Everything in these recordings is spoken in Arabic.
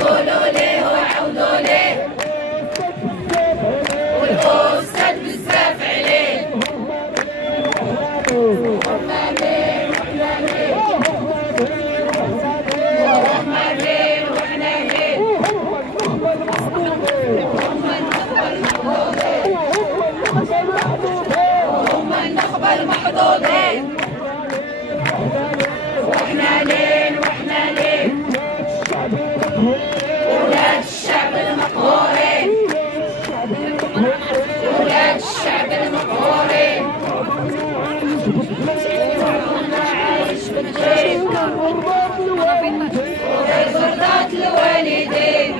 وقولوا ليه وعودوا ليه والأستاذ بزاف عليه. وهما ليل وحنا ليل وهما ليل وحنا ليل وهما النخبة المحظوظين وحنا ليل وحنا ليل ولاد الشعب المقهورين ولاد الشعب المقهورين عايش بالجيل وفي زردات الوالدين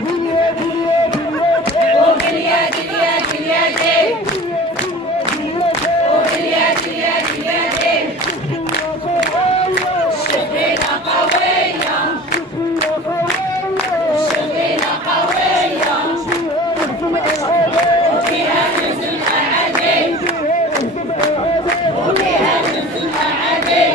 وباليد اليد اليدين وباليد اليد اليدين شغلنا قوية شغلنا قوية وفيها نزل أعادي وفيها نزل أعادي.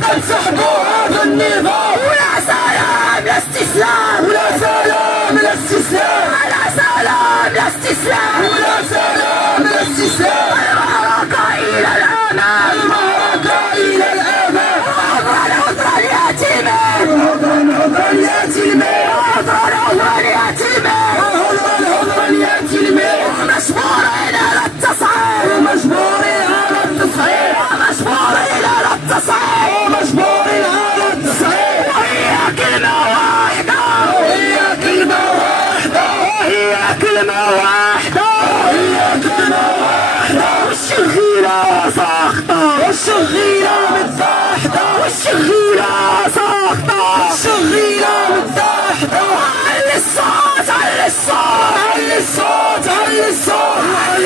تنسحبوا هذا النظام ولا سلام لا استسلام ولا سلام لا استسلام ولا سلام لا استسلام ولا سلام لا استسلام. المعركة إلى الأمام المعركة إلى الأمام. عذرا عذرا اليتيمين عذرا اليتيمين عذرا اليتيمين عذرا اليتيمين. مجبورين على التصعيد مجبورين على التصعيد مجبورين على التصعيد مجبورين على التصعيد. وهي كلمة واحدة وهي كلمة واحدة وهي كلمة واحدة وهي كلمة واحدة. والشغيلة ساخطة والشغيلة متزاحدة والشغيلة ساخطة والشغيلة متزاحدة. علي الصوت علي الصوت علي الصوت علي الصوت.